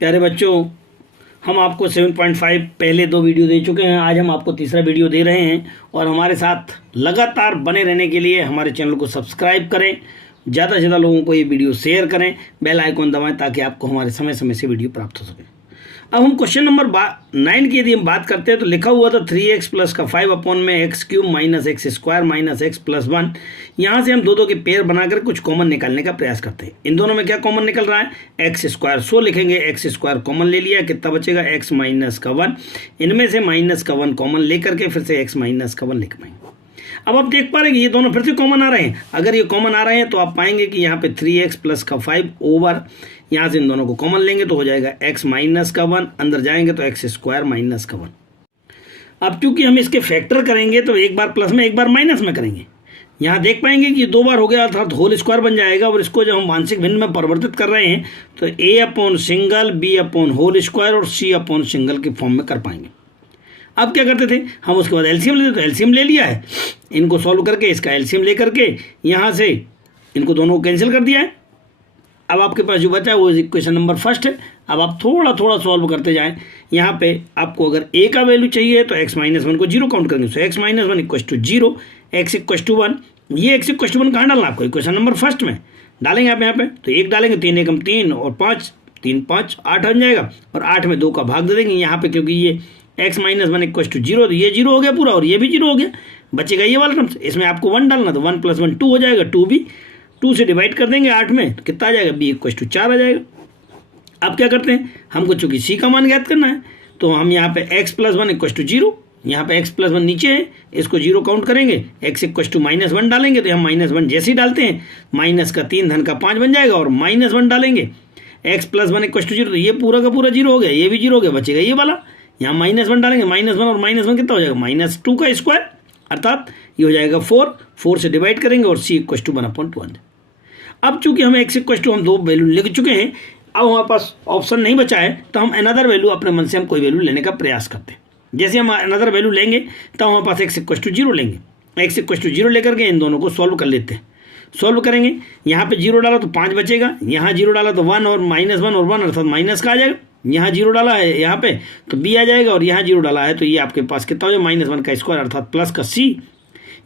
प्यारे बच्चों, हम आपको 7.5 पहले 2 वीडियो दे चुके हैं। आज हम आपको तीसरा वीडियो दे रहे हैं और हमारे साथ लगातार बने रहने के लिए हमारे चैनल को सब्सक्राइब करें, ज़्यादा से ज़्यादा लोगों को ये वीडियो शेयर करें, बेल आइकॉन दबाएं ताकि आपको हमारे समय समय से वीडियो प्राप्त हो सके। अब हम क्वेश्चन नंबर 9 की यदि हम बात करते हैं तो लिखा हुआ था 3x प्लस का 5 अपॉन में x cube minus x square minus x plus 1। यहाँ से हम दो के पेयर बनाकर कुछ कॉमन निकालने का प्रयास करते हैं। इन दोनों में क्या कॉमन निकल रहा है? X square. सो लिखेंगे एक्स स्क्वायर कॉमन ले लिया, कितना बचेगा? एक्स माइनस का 1। इनमें से माइनस का 1 कॉमन लेकर के फिर से एक्स माइनस का 1 लिख पाएंगे। अब आप देख पा रहे हैं कि ये दोनों फिर से कॉमन आ रहे हैं। अगर ये कॉमन आ रहे हैं तो आप पाएंगे कि यहाँ पे 3x प्लस का 5 ओवर, यहाँ से इन दोनों को कॉमन लेंगे तो हो जाएगा x माइनस का 1, अंदर जाएंगे तो एक्स स्क्वायर माइनस का 1। अब चूंकि हम इसके फैक्टर करेंगे तो एक बार प्लस में एक बार माइनस में करेंगे। यहाँ देख पाएंगे कि 2 बार हो गया अर्थात होल स्क्वायर बन जाएगा। और इसको जब हम आंशिक भिन्न में परिवर्तित कर रहे हैं तो a upon single, b upon whole square और c अपॉन सिंगल के फॉर्म में कर पाएंगे। अब क्या करते थे हम? उसके बाद एलसीएम लेते, तो एलसीएम ले लिया है। इनको सॉल्व करके इसका एलसीएम ले करके यहाँ से इनको दोनों को कैंसिल कर दिया है। अब आपके पास जो बचा है वो इक्वेशन नंबर फर्स्ट है। अब आप थोड़ा थोड़ा सॉल्व करते जाएं। यहाँ पे आपको अगर a का वैल्यू चाहिए तो x माइनस 1 को 0 काउंट करेंगे। So x minus 1 equal to 0, x equal to 1। ये x इक्व टू 1 कहाँ डालना आपको? इक्वेशन नंबर फर्स्ट में डालेंगे आप। यहाँ पे तो 1 डालेंगे, 3 एकम 3 और 5, 3 5 8 बन जाएगा। और 8 में 2 का भाग दे देंगे यहाँ पे, क्योंकि ये x माइनस 1 इक्व टू 0, तो ये 0 हो गया पूरा और ये भी 0 हो गया। बचेगा ये वाला टर्म्स। इसमें आपको 1 डालना, तो 1 प्लस 1 2 हो जाएगा। 2 भी 2 से डिवाइड कर देंगे 8 में तो कितना आ जाएगा? b इक्व टू 4 आ जाएगा। अब क्या करते हैं? हमको चूंकि c का मान ज्ञात करना है तो हम यहाँ पे x प्लस 1 इक्व टू 0, यहाँ पे x प्लस 1 नीचे है, इसको 0 काउंट करेंगे। x इक्व टू माइनस 1 डालेंगे तो हम माइनस 1 जैसे ही डालते हैं माइनस का 3 धन का 5 बन जाएगा। और माइनस 1 डालेंगे x प्लस 1 इक्व टू 0, तो ये पूरा का पूरा 0 हो गया, ये भी 0 हो गया। बचेगा ये वाला। यहाँ माइनस 1 डालेंगे, माइनस 1 और माइनस 1 कितना हो जाएगा? माइनस 2 का स्क्वायर, अर्थात ये हो जाएगा 4 से डिवाइड करेंगे और c इक्व टू 1/2। अब चूंकि हम x इक्व टू हम 2 वैल्यू लिख चुके हैं, अब हमारे पास ऑप्शन नहीं बचा है तो हम अनदर वैल्यू अपने मन से हम कोई वैल्यू लेने का प्रयास करते हैं। जैसे हम अनदर वैल्यू लेंगे तो हमारे पास x इक्व टू 0 लेंगे। x इक्व टू 0 लेकर के इन दोनों को सॉल्व कर लेते हैं। सॉल्व करेंगे, यहाँ पे 0 डाला तो 5 बचेगा, यहाँ 0 डाला तो 1 और माइनस 1 और 1 अर्थात माइनस का आ जाएगा। यहाँ 0 डाला है यहाँ पे तो b आ जाएगा, और यहाँ 0 डाला है तो ये आपके पास कितना हो जाएगा? माइनस 1 का स्क्वायर अर्थात प्लस का c।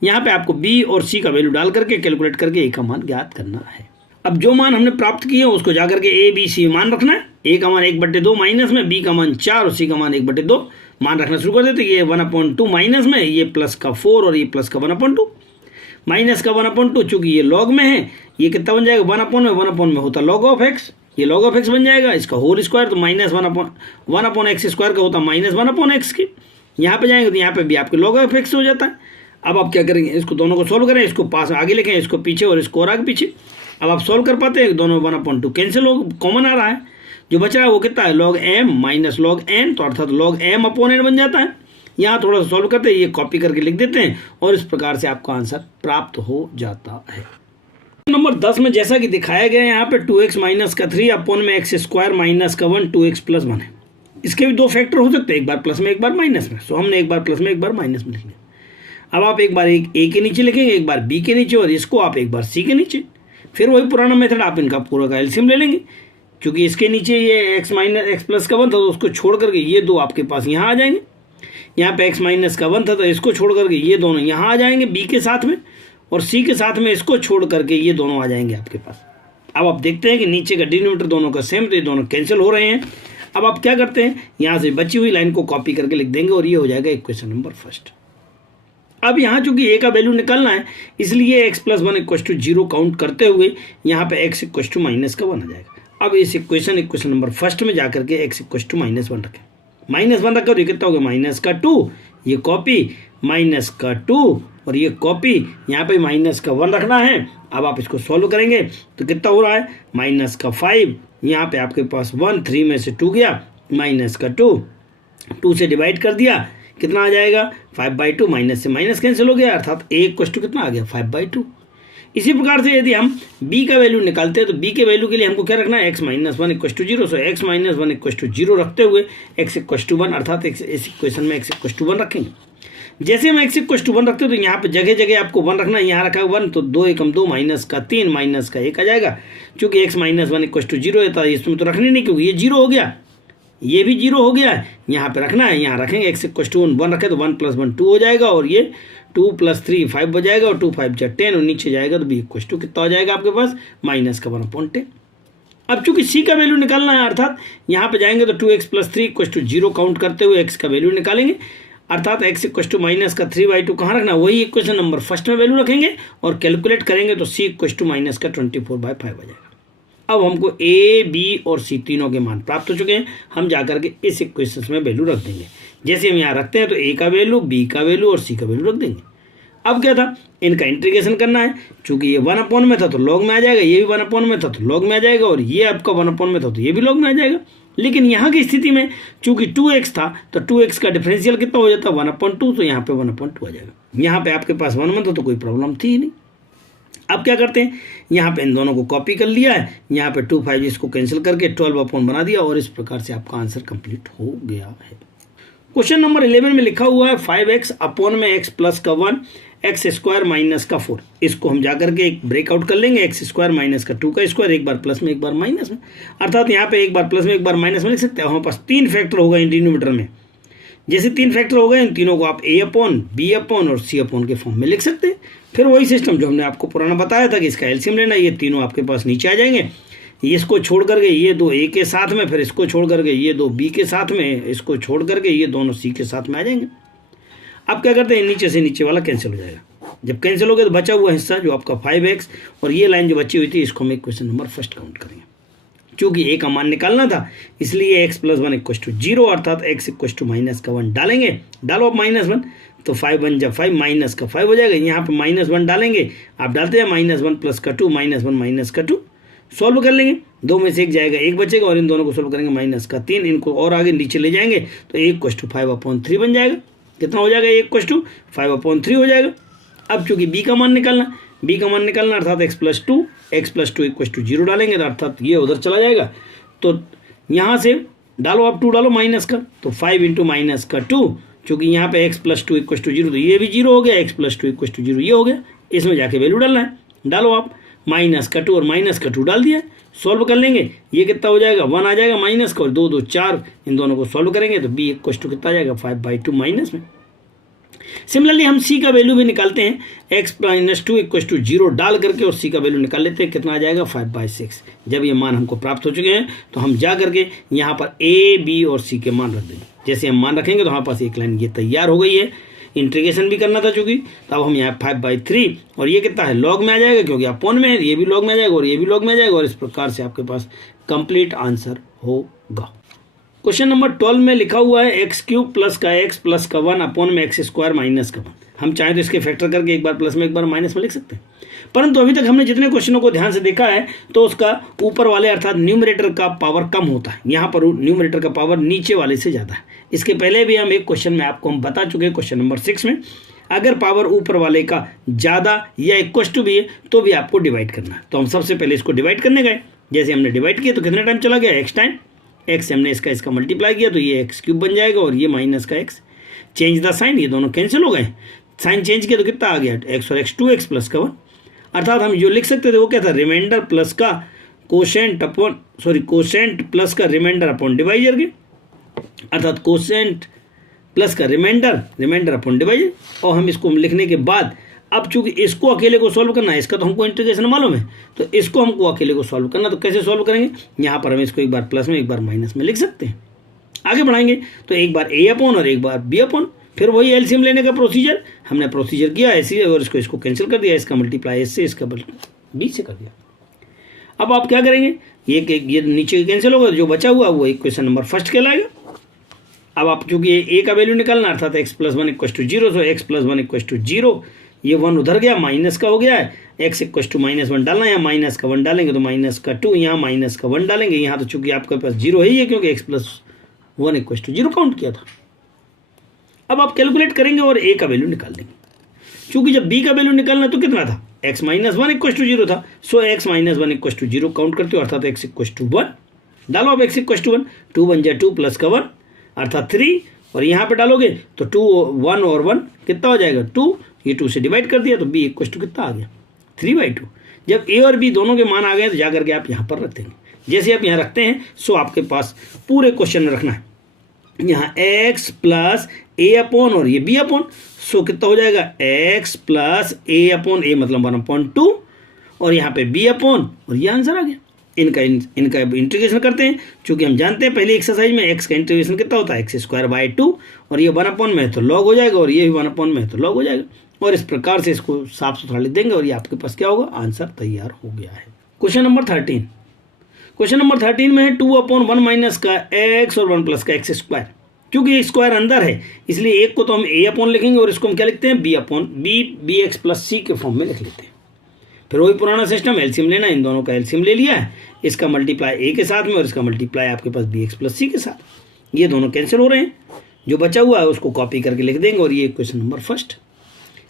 यहाँ पे आपको b और c का वैल्यू डाल करके कैलकुलेट करके a का मान ज्ञात करना है। अब जो मान हमने प्राप्त किए उसको जाकर के a b c मान रखना है। a का मान 1/2 माइनस में, b का मान 4 और c का मान 1/2 मान रखना शुरू कर देते। ये 1/2 माइनस में, ये प्लस का 4 और ये प्लस का 1/2। माइनस का 1/2 चूंकि ये लॉग में है, ये कितना बन जाएगा? 1/1 में होता लॉग ऑफ एक्स, ये लॉग ऑफ एक्स बन जाएगा। इसका होल स्क्वायर तो माइनस 1/x स्क्वायर का होता माइनस 1/x के। यहाँ पे जाएंगे तो यहाँ पे भी आपके लॉग ऑफ एक्स हो जाता है। अब आप क्या करेंगे? इसको दोनों को सॉल्व करें, इसको पास आगे लिखें, इसको पीछे और इसको और आगे पीछे। अब आप सॉल्व कर पाते हैं, दोनों 1/2 कैंसिल हो, कॉमन आ रहा है। जो बच रहा है वो कितना है? Log m minus log n, तो अर्थात लॉग m अपॉन n बन जाता है। यहाँ थोड़ा सा सॉल्व करते हैं, ये कॉपी करके लिख देते हैं और इस प्रकार से आपका आंसर प्राप्त हो जाता है। नंबर 10 में जैसा कि दिखाया गया है यहाँ पे 2x माइनस का 3 अपॉन में एक्स स्क्वायर माइनस का 1 2x प्लस 1 है। इसके भी 2 फैक्टर हो सकते हैं, एक बार प्लस में एक बार माइनस में। सो हमने एक बार प्लस में एक बार माइनस में लिखेंगे। अब आप एक बार एक a के नीचे लिखेंगे, एक बार b के नीचे और इसको आप एक बार c के नीचे। फिर वही पुराना मेथड, आप इनका पूरा का एलसीएम ले लेंगे। क्योंकि इसके नीचे ये x माइनस एक्स प्लस का 1 था तो उसको छोड़ करके ये 2 आपके पास यहाँ आ जाएंगे। यहाँ पे x माइनस का 1 था तो इसको छोड़ करके ये दोनों यहाँ आ जाएंगे b के साथ में, और c के साथ में इसको छोड़ करके ये दोनों आ जाएंगे आपके पास। अब आप देखते हैं कि नीचे का डिनोमिनेटर दोनों का सेम, तो ये दोनों कैंसिल हो रहे हैं। अब आप क्या करते हैं? यहाँ से बची हुई लाइन को कॉपी करके लिख देंगे और ये हो जाएगा इक्वेशन नंबर फर्स्ट। अब यहाँ चूंकि a का वैल्यू निकालना है इसलिए x plus 1 equal to 0 count करते हुए यहाँ पे x इक्व टू माइनस का 1 आ जाएगा। अब इस इक्वेशन नंबर फर्स्ट में जाकर के x इक्व टू माइनस 1 रखें। माइनस 1 रखा तो ये कितना हो गया? माइनस का 2, ये कॉपी माइनस का 2 और ये कॉपी, यहाँ पे माइनस का 1 रखना है। अब आप इसको सॉल्व करेंगे तो कितना हो रहा है? माइनस का 5, यहाँ पे आपके पास 1, 3 में से 2 गया, माइनस का 2 से डिवाइड कर दिया, कितना आ जाएगा? 5/2। माइनस से माइनस कैंसिल हो गया, अर्थात a इक्व टू कितना आ गया? 5/2। इसी प्रकार से यदि हम b का वैल्यू निकालते हैं तो b के वैल्यू के लिए हमको क्या रखना है? x minus 1 equal to 0। So x minus 1 equal to 0 रखते हुए x इक्व टू 1, अर्थात इस इक्वेशन में x इक्व टू 1 रखेंगे। जैसे हम x इक्व टू 1 रखते हैं तो यहाँ पे जगह जगह आपको 1 रखना है। यहाँ रखा 1 तो 2 एकम 2 माइनस का 3 माइनस का 1 आ जाएगा। चूंकि x माइनस 1 इक्व टू 0 है तो इसमें तो रखनी नहीं, क्योंकि ये 0 हो गया। ये भी 0 हो गया है, यहाँ पे रखना है, यहाँ रखेंगे x इक्वल टू 1 रखे तो 1 + 1 2 हो जाएगा, और ये 2 + 3 5 हो जाएगा, और 2 5 जा 10, और नीचे जाएगा तो b इक्वल टू कितना हो जाएगा आपके पास -1/10। अब चूंकि c का वैल्यू निकालना है, अर्थात यहाँ पे जाएंगे तो 2x + 3 = 0 काउंट करते हुए x का वैल्यू निकालेंगे, अर्थात x इक्वल टू -3/2 कहाँ रखना, वही इक्वेशन नंबर फर्स्ट में वैल्यू रखेंगे और कैलकुलेट करेंगे तो c इक्वल टू -24/5 आ जाएगा। अब हमको a, b और c तीनों के मान प्राप्त हो चुके हैं, हम जाकर के इस इक्वेशन में वैल्यू रख देंगे। जैसे हम यहाँ रखते हैं तो a का वैल्यू, b का वैल्यू और c का वैल्यू रख देंगे। अब क्या था, इनका इंटीग्रेशन करना है, चूंकि ये 1/में था तो लॉग में आ जाएगा, ये भी 1/में था तो लॉग में आ जाएगा, और ये आपका 1/में था तो ये भी लॉग में आ जाएगा। लेकिन यहाँ की स्थिति में चूंकि 2x था तो 2x का डिफरेंशियल कितना हो जाता है 1/2, तो यहाँ पे 1/2 आ जाएगा। यहाँ पे आपके पास 1 में था तो कोई प्रॉब्लम थी ही नहीं। अब क्या करते हैं, यहाँ पे इन दोनों को कॉपी कर लिया है, यहाँ पे 2 5 इसको कैंसिल करके 12 बना दिया, और इस प्रकार से आपका आंसर कंप्लीट हो गया है। क्वेश्चन नंबर 11 में लिखा हुआ है 5x अपॉन में x प्लस का 1 x² माइनस का 4। इसको हम जाकर के एक ब्रेकआउट कर लेंगे, x² माइनस का 2 का स्क्वायर, एक बार प्लस में एक बार माइनस में, अर्थात यहाँ पे एक बार प्लस में एक बार माइनस में लिख सकते हैं। हमारे पास 3 फैक्टर होगा इन डिनोमिनेटर में, जैसे 3 फैक्टर हो गए इन तीनों को आप a/, b/ और c/ के फॉर्म में लिख सकते हैं। फिर वही सिस्टम जो हमने आपको पुराना बताया था कि इसका एलसीएम लेना, ये तीनों आपके पास नीचे आ जाएंगे, इसको छोड़ करके ये 2 a के साथ में, फिर इसको छोड़ करके ये 2 b के साथ में, इसको छोड़ करके ये दोनों c के साथ में आ जाएंगे। अब क्या करते हैं, नीचे से नीचे वाला कैंसिल हो जाएगा। जब कैंसिल हो गया तो बचा हुआ हिस्सा जो आपका 5x और ये लाइन जो बची हुई थी, इसको हम इक्वेशन नंबर फर्स्ट काउंट करेंगे। चूंकि a का मान निकालना था इसलिए x + 1 = 0, अर्थात x इक्वल टू -1 डालेंगे। डालो अब -1 तो 5 1 जब 5 माइनस का 5 हो जाएगा, यहाँ पे -1 डालेंगे, आप डालते हैं -1 + का 2 -1 - का 2, सॉल्व कर लेंगे, 2 में से 1 जाएगा, 1 बचेगा, और इन दोनों को सॉल्व करेंगे -3, इनको और आगे नीचे ले जाएंगे तो 1 = 5/3 बन जाएगा। कितना हो जाएगा, 1 = 5/3 हो जाएगा। अब चूंकि b का मान निकालना, अर्थात x + 2 = 0 डालेंगे, तो अर्थात ये उधर चला जाएगा, तो यहाँ से डालो आप 2 डालो माइनस का, तो 5 × -2, चूंकि यहाँ पे x + 2 = 0 तो ये भी 0 हो गया, x + 2 = 0 ये हो गया। इसमें जाके वैल्यू डालना है, डालो आप -2 और -2 डाल दिया, सॉल्व कर लेंगे, ये कितना हो जाएगा 1 आ जाएगा, माइनस का, और 2 2 4, इन दोनों को सॉल्व करेंगे तो b इक्वल टू कितना आ जाएगा 5/2 माइनस में। सिमिलरली हम c का वैल्यू भी निकालते हैं, x - 2 = 0 डाल करके और c का वैल्यू निकाल लेते हैं, कितना आ जाएगा 5/6। जब ये मान हमको प्राप्त हो चुके हैं तो हम जा करके यहाँ पर a, b और c के मान रख देंगे। जैसे हम मान रखेंगे तो हमारे पास एक लाइन ये तैयार हो गई है। इंटीग्रेशन भी करना था चूंकि, तो अब हम यहाँ 5/3, और ये कितना है लॉग में आ जाएगा, क्योंकि अपॉन में है, ये भी लॉग में आ जाएगा और ये भी लॉग में आ जाएगा, और इस प्रकार से आपके पास कंप्लीट आंसर होगा। क्वेश्चन नंबर 12 में लिखा हुआ है x³ प्लस का x प्लस का 1 अपॉन में x² माइनस का 1। हम चाहें तो इसके फैक्टर करके एक बार प्लस में एक बार माइनस में लिख सकते हैं, परंतु अभी तक हमने जितने क्वेश्चनों को ध्यान से देखा है तो उसका ऊपर वाले अर्थात न्यूमरेटर का पावर कम होता है, यहाँ पर न्यूमरेटर का पावर नीचे वाले से ज़्यादा है। इसके पहले भी हम एक क्वेश्चन में आपको हम बता चुके हैं, क्वेश्चन नंबर 6 में, अगर पावर ऊपर वाले का ज़्यादा या इक्वल टू भी है तो भी आपको डिवाइड करना है। तो हम सबसे पहले इसको डिवाइड करने गए, जैसे हमने डिवाइड किया तो कितना टाइम चला गया, x टाइम, x हमने इसका मल्टीप्लाई किया तो ये x³ बन जाएगा, और ये माइनस का x, चेंज द साइन, ये दोनों कैंसिल हो गए, साइन चेंज किया तो कितना आ गया x और x 2x प्लस का 1, अर्थात हम जो लिख सकते थे वो क्या था, रिमाइंडर प्लस का कोशेंट प्लस का रिमाइंडर अपॉन डिवाइजर के, अर्थात कोशेंट प्लस का रिमाइंडर अपॉन डिवाइजर। और हम इसको लिखने के बाद अब चूंकि इसको अकेले को सॉल्व करना है, इसका तो हमको इंटीग्रेशन मालूम है, तो इसको हमको अकेले को सॉल्व करना, तो कैसे सॉल्व करेंगे, यहाँ पर हम इसको एक बार प्लस में एक बार माइनस में लिख सकते हैं। आगे बढ़ाएंगे तो एक बार a/, और एक बार b/, फिर वही एलसीएम लेने का प्रोसीजर हमने किया ऐसे, और इसको कैंसिल कर दिया, इसका मल्टीप्लाई एस से, इसका b से कर दिया। अब आप क्या करेंगे, ये नीचे कैंसिल होगा, जो बचा हुआ वो इक्वेशन नंबर फर्स्ट कहलाएगा। अब आप चूंकि a का वैल्यू निकालना, अर्थात x + 1 = 0, तो x + 1 = 0, ये 1 उधर गया, माइनस का हो गया है, x इक्वल टू -1 डालना है, यहाँ माइनस का 1 डालेंगे तो -2, यहाँ माइनस का 1 डालेंगे, यहाँ तो चूंकि आपके पास 0 है ही है, क्योंकि x + 1 = 0 काउंट किया था। अब आप कैलकुलेट करेंगे और a का वैल्यू निकाल देंगे। चूंकि जब b का वैल्यू निकालना तो कितना था, x - 1 = 0 था, सो x - 1 = 0 काउंट करते हो, अर्थात x = 1 डालो। अब x = 1, 2 1 जा 2 प्लस का 1 अर्थात 3, और यहाँ पे डालोगे तो 2 1 और 1 कितना हो जाएगा 2, ये 2 से डिवाइड कर दिया तो b = कितना आ गया 3/2। जब a और b दोनों के मान आ गए तो जाकर के आप यहाँ पर रख देंगे। जैसे आप यहाँ रखते हैं सो आपके पास पूरे क्वेश्चन में रखना है। यहाँ x प्लस a अपॉन और ये b अपॉन, सो कितना हो जाएगा x plus a upon a मतलब 1/2 और यहाँ पे b अपॉन और ये आंसर आ गया। इनका इंटीग्रेशन करते हैं, क्योंकि हम जानते हैं पहले एक्सरसाइज में x का इंटीग्रेशन कितना होता है x²/2 और ये 1/में है तो log हो जाएगा और ये भी 1/में है तो log हो जाएगा। और इस प्रकार से इसको साफ सुथरा लिख देंगे और ये आपके पास क्या होगा, आंसर तैयार हो गया है। क्वेश्चन नंबर 13, क्वेश्चन नंबर 13 में है 2/1 माइनस का x और 1 प्लस का x²। क्योंकि स्क्वायर अंदर है इसलिए एक को तो हम a अपॉन लिखेंगे और इसको हम क्या लिखते हैं b upon bx plus c के फॉर्म में लिख लेते हैं। फिर वही पुराना सिस्टम, एलसीएम लेना, इन दोनों का एलसीएम ले लिया है, इसका मल्टीप्लाई a के साथ में और इसका मल्टीप्लाई आपके पास bx प्लस c के साथ, ये दोनों कैंसिल हो रहे हैं। जो बचा हुआ है उसको कॉपी करके लिख देंगे और ये क्वेश्चन नंबर फर्स्ट।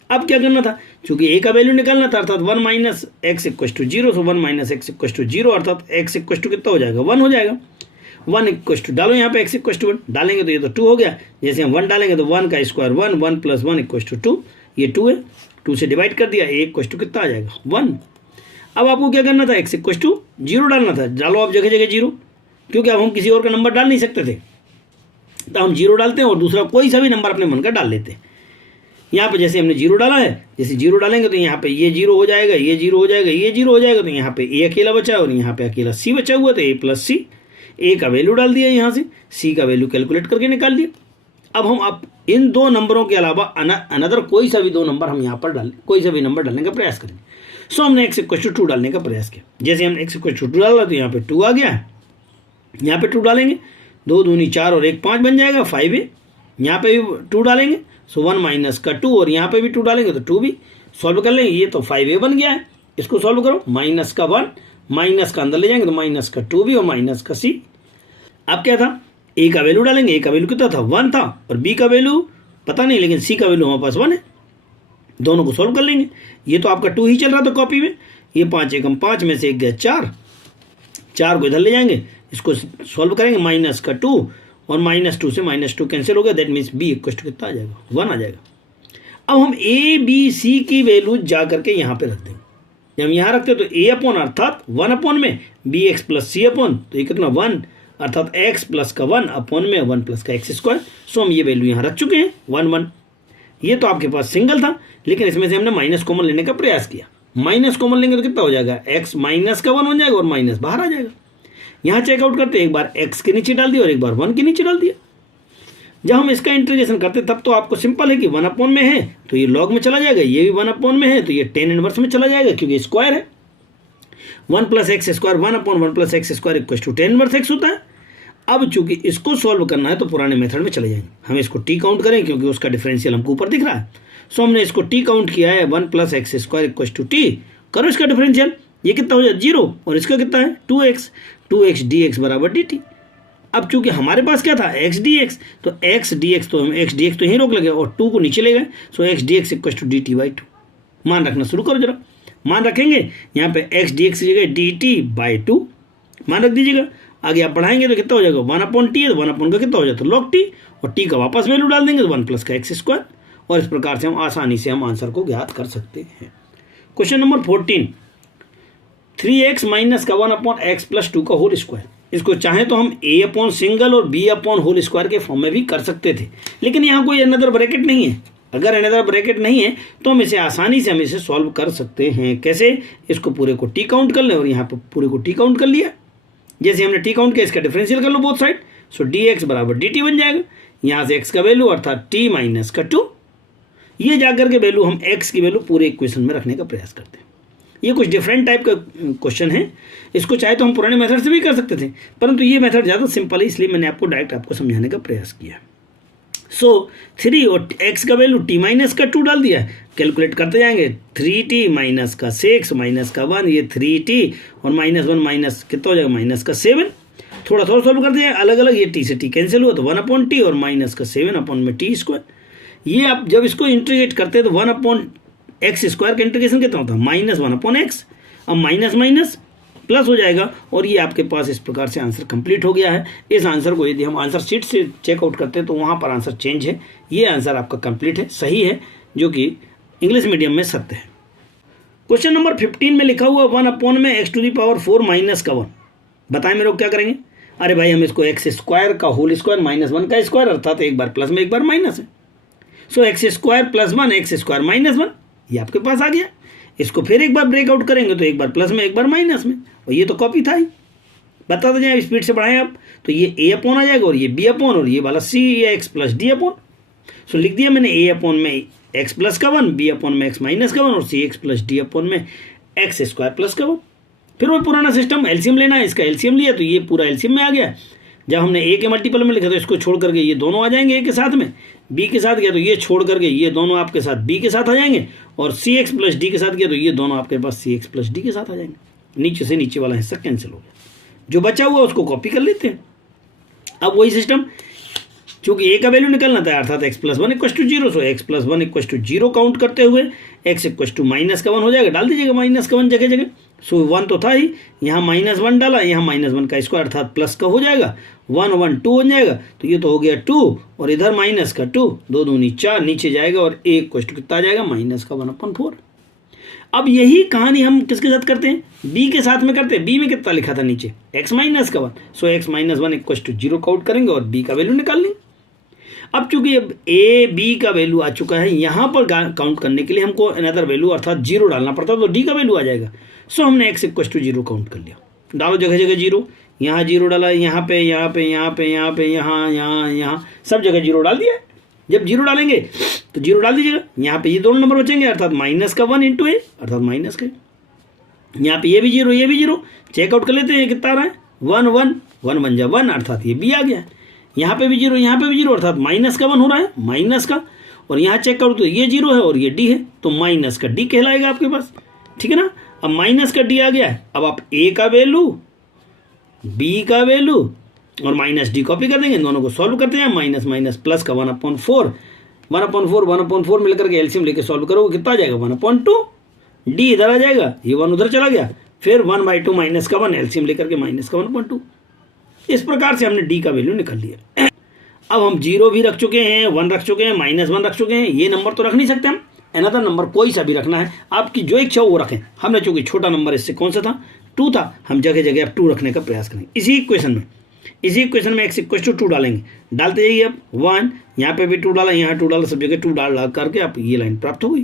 अब क्या करना था, क्योंकि a का वैल्यू निकालना था अर्थात 1 minus x equal to 0, so 1 minus x equal to 0 अर्थात x इक्व टू कितना हो जाएगा, 1 हो जाएगा। 1 इक्व टू डालो यहाँ पे x इक्व टू 1 डालेंगे तो ये तो 2 हो गया। जैसे हम 1 डालेंगे तो 1 का स्क्वायर 1, 1 प्लस 1 इक्व टू 2, ये 2 है, 2 से डिवाइड कर दिया, a इक्व टू कितना आ जाएगा 1। अब आपको क्या करना था, x इक्व टू 0 डालना था, डालो आप जगह जगह 0, क्योंकि अब हम किसी और का नंबर डाल नहीं सकते थे तो हम 0 डालते हैं और दूसरा कोई सा भी नंबर अपने मन का डाल लेते हैं। यहाँ पे जैसे हमने 0 डाला है, जैसे 0 डालेंगे तो यहाँ पे ये 0 हो जाएगा, ये 0 हो जाएगा, ये 0 हो जाएगा, तो यहाँ पे a अकेला बचा और यहाँ पे अकेला c बचा हुआ, तो a प्लस सी, a का वैल्यू डाल दिया यहाँ से, c का वैल्यू कैलकुलेट करके निकाल दिया। अब हम इन दो नंबरों के अलावा अनदर कोई सा भी दो नंबर हम यहाँ पर कोई सा भी नंबर डालने का प्रयास करेंगे। सो हमने x इक्व टू 2 डालने का प्रयास किया। जैसे हमने x इक्व टू 2 डाला तो यहाँ पे 2 आ गया है, यहाँ पे 2 डालेंगे, 2 दूनी 4 और 1 5 बन जाएगा, 5 है। यहाँ पे भी 2 डालेंगे, सो 1 माइनस का 2 और यहाँ पे भी 2 डालेंगे तो 2 भी सॉल्व कर लेंगे, ये तो 5a बन गया है। इसको सॉल्व करो, माइनस का 1, माइनस का अंदर ले जाएंगे तो माइनस का 2 भी और माइनस का c। अब क्या था, a का वैल्यू डालेंगे, a का वैल्यू कितना था 1 था और b का वैल्यू पता नहीं, लेकिन c का वैल्यू हमारे पास 1 है। दोनों को सॉल्व कर लेंगे, ये तो आपका 2 ही चल रहा था कॉपी में, ये 5 एकम 5 में से 1 गया 4, 4 को इधर ले जाएंगे, इसको सॉल्व करेंगे, माइनस का 2 और माइनस 2 से माइनस 2 कैंसिल हो गया, that means b equal to कितना आ जाएगा 1 आ जाएगा। अब हम a b c की वैल्यू जा करके यहाँ पे रख देंगे। जब हम यहाँ रखते हैं तो a अपॉन अर्थात 1 अपॉन में bx प्लस c अपॉन, तो ये कितना 1 अर्थात x प्लस का 1 अपॉन में 1 प्लस का x²। सो हम ये वैल्यू यहाँ रख चुके हैं 1 1। ये तो आपके पास सिंगल था, लेकिन इसमें से हमने माइनस कॉमन लेने का प्रयास किया। माइनस कॉमन लेंगे तो कितना हो जाएगा, x माइनस का 1 हो जाएगा और माइनस बाहर आ जाएगा। यहाँ चेकआउट करते एक बार x के नीचे डाल दिया और एक बार 1 के नीचे डाल दिया। जब हम इसका इंटीग्रेशन करते तब तो आपको सिंपल है कि 1 अपॉन में है तो ये लॉग में चला जाएगा, ये भी 1 अपॉन में है तो ये 10 इनवर्स में चला जाएगा, क्योंकि स्क्वायर है। 1 plus x square 1 upon 1 plus x square equal to 10 inverse x होता है। अब चूंकि इसको सॉल्व करना है तो पुराने मेथड में चले जाएंगे, हम इसको टी काउंट करें क्योंकि उसका डिफरेंशियल हमको ऊपर दिख रहा है। सो हमने इसको टी काउंट किया है, 1 plus x square equal to T, करो इसका डिफरेंशियल, ये कितना हो जाए 0 और इसका कितना है 2x dx बराबर dt। अब चूंकि हमारे पास क्या था x dx, तो x dx तो हम x dx तो यहीं रोक लगे और 2 को नीचे ले गए, so x dx equal to dt/2। मान रखना शुरू करो जरा, मान रखेंगे यहाँ पे x dx की जगह dt/2 मान रख दीजिएगा। आगे आप बढ़ाएंगे तो कितना हो जाएगा 1 अपॉन टी है, तो 1 अपॉन का कितना हो जाता है log t और t का वापस वैल्यू डाल देंगे तो 1 प्लस का x²। और इस प्रकार से हम आसानी से हम आंसर को ज्ञात कर सकते हैं। क्वेश्चन नंबर 14, 3x माइनस का 1 अपॉन एक्स प्लस 2 का होल स्क्वायर। इसको चाहे तो हम a अपॉन सिंगल और b अपॉन होल स्क्वायर के फॉर्म में भी कर सकते थे, लेकिन यहाँ कोई अनदर ब्रैकेट नहीं है। अगर अनदर ब्रैकेट नहीं है तो हम इसे आसानी से हम इसे सॉल्व कर सकते हैं। कैसे, इसको पूरे को टी काउंट कर लें और यहाँ पर पूरे को टी काउंट कर लिया। जैसे हमने टी काउंट किया, इसका डिफरेंशियल कर लो बोथ साइड, सो dx बराबर dt बन जाएगा। यहाँ से x का वैल्यू अर्थात t माइनस का 2, ये जाकर के वैल्यू हम x की वैल्यू पूरे इक्वेशन में रखने का प्रयास करते हैं। ये कुछ डिफरेंट टाइप का क्वेश्चन है, इसको चाहे तो हम पुराने मेथड से भी कर सकते थे, परंतु ये मेथड ज़्यादा सिंपल है, इसलिए मैंने आपको डायरेक्ट आपको समझाने का प्रयास किया। सो 3 और x का वैल्यू t माइनस का 2 डाल दिया, कैलकुलेट करते जाएंगे, 3t माइनस का 6 माइनस का 1, ये 3t और माइनस 1 माइनस कितना हो जाएगा माइनस का 7। थोड़ा सॉल्व कर दिया अलग अलग, ये t से t कैंसिल हुआ तो 1 अपॉन टी और माइनस का 7 अपॉन में t²। ये आप जब इसको इंटीग्रेट करते हैं तो 1 अपॉन एक्स स्क्वायर का इंटीग्रेशन कितना होता है माइनस 1 अपॉन एक्स। अब माइनस माइनस प्लस हो जाएगा और ये आपके पास इस प्रकार से आंसर कंप्लीट हो गया है। इस आंसर को यदि हम आंसर शीट से चेकआउट करते हैं तो वहाँ पर आंसर चेंज है, ये आंसर आपका कंप्लीट है, सही है, जो कि इंग्लिश मीडियम में सत्य है। क्वेश्चन नंबर 15 में लिखा हुआ 1 अपॉन में x to the power 4 minus का 1। बताएं मेरे को क्या करेंगे। अरे भाई हम इसको एक्स स्क्वायर का होल स्क्वायर माइनस 1 का स्क्वायर, अर्थात एक बार प्लस में एक बार माइनस है। So x square plus 1 x square minus 1 ये आपके पास आ गया। इसको फिर एक बार ब्रेकआउट करेंगे तो एक बार प्लस में एक बार माइनस में, और ये तो कॉपी था ही। बताते जाए स्पीड से बढ़ाएं आप, तो ये ए अपॉन आ जाएगा और ये बी अपॉन और ये वाला सी एक्स प्लस डी अपॉन। सो लिख दिया मैंने ए अपॉन में एक्स प्लस का 1, बी अपॉन में एक्स माइनस का 1 और सी एक्स प्लस डी अपॉन में एक्स स्क्वायर प्लस का 1। फिर वो पुराना सिस्टम एलसीएम लेना है, इसका एलसीएम लिया तो ये पूरा एलसीएम में आ गया। जब हमने ए के मल्टीपल में लिखा तो इसको छोड़ करके ये दोनों आ जाएंगे ए के साथ में, बी के साथ गया तो ये छोड़ करके ये दोनों आपके साथ बी के साथ आ जाएंगे, और सी एक्स प्लस डी के साथ गया तो ये दोनों आपके पास सी एक्स प्लस डी के साथ आ जाएंगे। नीचे से नीचे वाला हिस्सा कैंसिल हो गया, जो बचा हुआ उसको कॉपी कर लेते हैं। अब वही सिस्टम, चूंकि ए का वैल्यू निकलना था अर्थात x plus 1 equals to 0, so x plus 1 equals to 0 count करते हुए एक्स इक्वस टू माइनस का 1 हो जाएगा, डाल दीजिएगा माइनस का 1 जगह जगह। सो 1 तो था ही, यहाँ माइनस 1 डाला, यहाँ माइनस 1 का स्क्वायर अर्थात प्लस का हो जाएगा, 1 1 2 हो जाएगा, तो ये तो हो गया 2 और इधर माइनस का 2, 2 दूनी 4 नीचे जाएगा और ए इक्वस टू कितना आ जाएगा माइनस का 1/4। अब यही कहानी हम किसके साथ करते हैं, बी के साथ में करते हैं। बी में कितना लिखा था नीचे एक्स माइनस का 1, so x minus 1 equals to 0 count करेंगे और बी का वैल्यू निकाल लेंगे। अब चूंकि अब ए बी का वैल्यू आ चुका है, यहाँ पर काउंट करने के लिए हमको अनदर वैल्यू अर्थात 0 डालना पड़ता, तो डी का वैल्यू आ जाएगा। सो हमने एक्स इक्वस टू 0 काउंट कर लिया, डालो जगह जगह 0, यहाँ 0 डाला, यहाँ पे यहाँ पे यहाँ पे यहाँ पे यहाँ यहाँ यहाँ सब जगह 0 डाल दिया। जब 0 डालेंगे तो 0 डाल दीजिएगा, यहाँ पे ये दोनों नंबर बचेंगे अर्थात माइनस का 1 इंटू ए अर्थात माइनस का, यहाँ पे ये भी 0 ये भी 0, चेकआउट कर लेते हैं कितना आ रहा है 1 1 1 बन जा 1 अर्थात ये बी आ गया। यहाँ पे भी 0 यहाँ पे भी 0 अर्थात माइनस का 1 हो रहा है माइनस का, और यहाँ चेक करो तो ये 0 है और ये डी है, तो माइनस का डी कहलाएगा आपके पास, ठीक है ना। अब माइनस का डी आ गया है, अब आप ए का वैल्यू बी का वैल्यू और माइनस डी कॉपी कर देंगे, दोनों को सॉल्व करते हैं, माइनस माइनस प्लस का 1/4 1/4 मिलकर के एलसीएम लेके सॉल्व करोगे कितना आ जाएगा 1/2, डी इधर आ जाएगा, ये 1 उधर चला गया, फिर 1/2 माइनस का 1 एलसीएम लेकर के माइनस का 1/2। इस प्रकार से हमने डी का वैल्यू निकाल लिया। अब हम 0 भी रख चुके हैं, 1 रख चुके हैं, -1 रख चुके हैं, ये नंबर तो रख नहीं सकते हम, अनदर नंबर कोई सा भी रखना है, आपकी जो इच्छा हो वो रखें। हमने चूंकि छोटा नंबर इससे कौन सा था 2 था, हम जगह जगह अब 2 रखने का प्रयास करेंगे। इसी इक्वेशन में एक्स इक्वल टू 2 डालेंगे, डालते जाइए अब 1, यहाँ पे भी 2 डाला, यहाँ 2 डाला, सब जगह 2 डाल करके आप ये लाइन प्राप्त हो गई।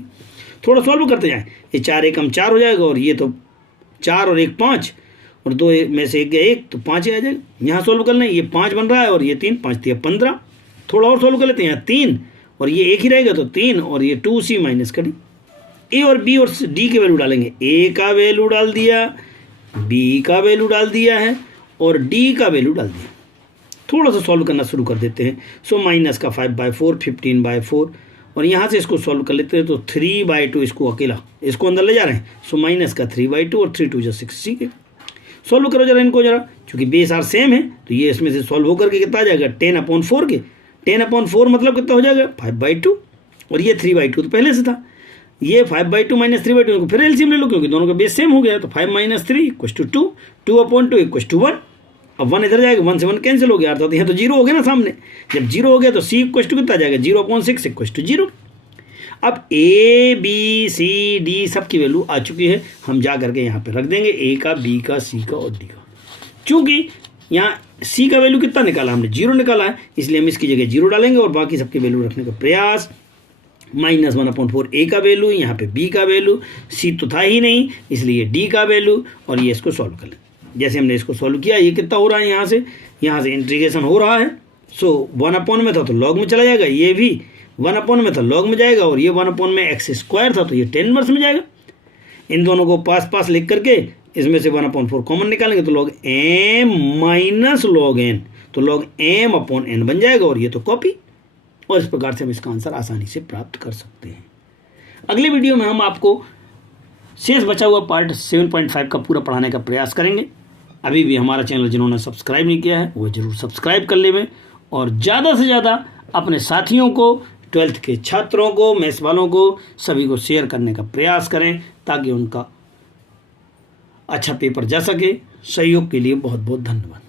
थोड़ा सॉल्व करते जाएँ, ये 4 एकम 4 हो जाएगा और ये तो 4 और 1 5 और 2 में से 1 गया 1 तो 5 ही आ जाएगा। यहाँ सॉल्व कर लें, ये 5 बन रहा है और ये 3 5 3 15, थोड़ा और सॉल्व कर लेते हैं, यहाँ 3 और ये 1 ही रहेगा तो 3 और ये 2c माइनस का डी। ए और बी और डी के वैल्यू डालेंगे, ए का वैल्यू डाल दिया, बी का वैल्यू डाल दिया है और डी का वैल्यू डाल दिया। थोड़ा सा सॉल्व करना शुरू कर देते हैं। सो माइनस का 5/4 15/4 और यहाँ से इसको सॉल्व कर लेते हैं तो 3/2 इसको अकेला इसको अंदर ले जा रहे हैं, सो माइनस का 3/2 और 3 2 6 ठीक है। सॉल्व करो जरा इनको जरा, क्योंकि बेस आर सेम है तो ये इसमें से सॉल्व होकर के कितना आ जाएगा 10/4 के 10/4 मतलब कितना हो जाएगा 5/2 और ये 3/2 तो पहले से था, ये 5/2 माइनस 3/2 फिर एलसीएम ले लो क्योंकि दोनों का बेस सेम हो गया, तो 5 - 3 = 2 2/2 = 1। अब 1 इधर जाएगा, 1 से 1 कैंसिल हो गया, अर्थात यहाँ तो 0 हो गया ना सामने, जब 0 हो गया तो c कितना आ जाएगा 0/6 = 0। अब ए बी सी डी सब की वैल्यू आ चुकी है, हम जा करके यहाँ पे रख देंगे ए का बी का सी का और डी का। चूंकि यहाँ सी का वैल्यू कितना निकाला हमने 0 निकाला है, इसलिए हम इसकी जगह 0 डालेंगे और बाकी सबकी वैल्यू रखने का प्रयास। -1/4 ए का वैल्यू, यहाँ पे बी का वैल्यू, सी तो था ही नहीं इसलिए डी का वैल्यू, और ये इसको सॉल्व कर लें। जैसे हमने इसको सॉल्व किया ये कितना हो रहा है, यहाँ से इंटीग्रेशन हो रहा है, सो 1/, में था तो लॉग में चला जाएगा, ये भी 1/, में था लॉग में जाएगा और ये 1/, में x² था तो ये 10 इनवर्स में जाएगा। इन दोनों को पास पास लिख करके इसमें से 1/4 कॉमन निकालेंगे तो log m - log n, तो log m/n बन जाएगा और ये तो कॉपी, और इस प्रकार से हम इसका आंसर आसानी से प्राप्त कर सकते हैं। अगले वीडियो में हम आपको शेष बचा हुआ पार्ट 7.5 का पूरा पढ़ाने का प्रयास करेंगे। अभी भी हमारा चैनल जिन्होंने सब्सक्राइब नहीं किया है वो ज़रूर सब्सक्राइब कर लें और ज़्यादा से ज़्यादा अपने साथियों को, 12th के छात्रों को, मैथ्स वालों को, सभी को शेयर करने का प्रयास करें ताकि उनका अच्छा पेपर जा सके। सहयोग के लिए बहुत बहुत धन्यवाद।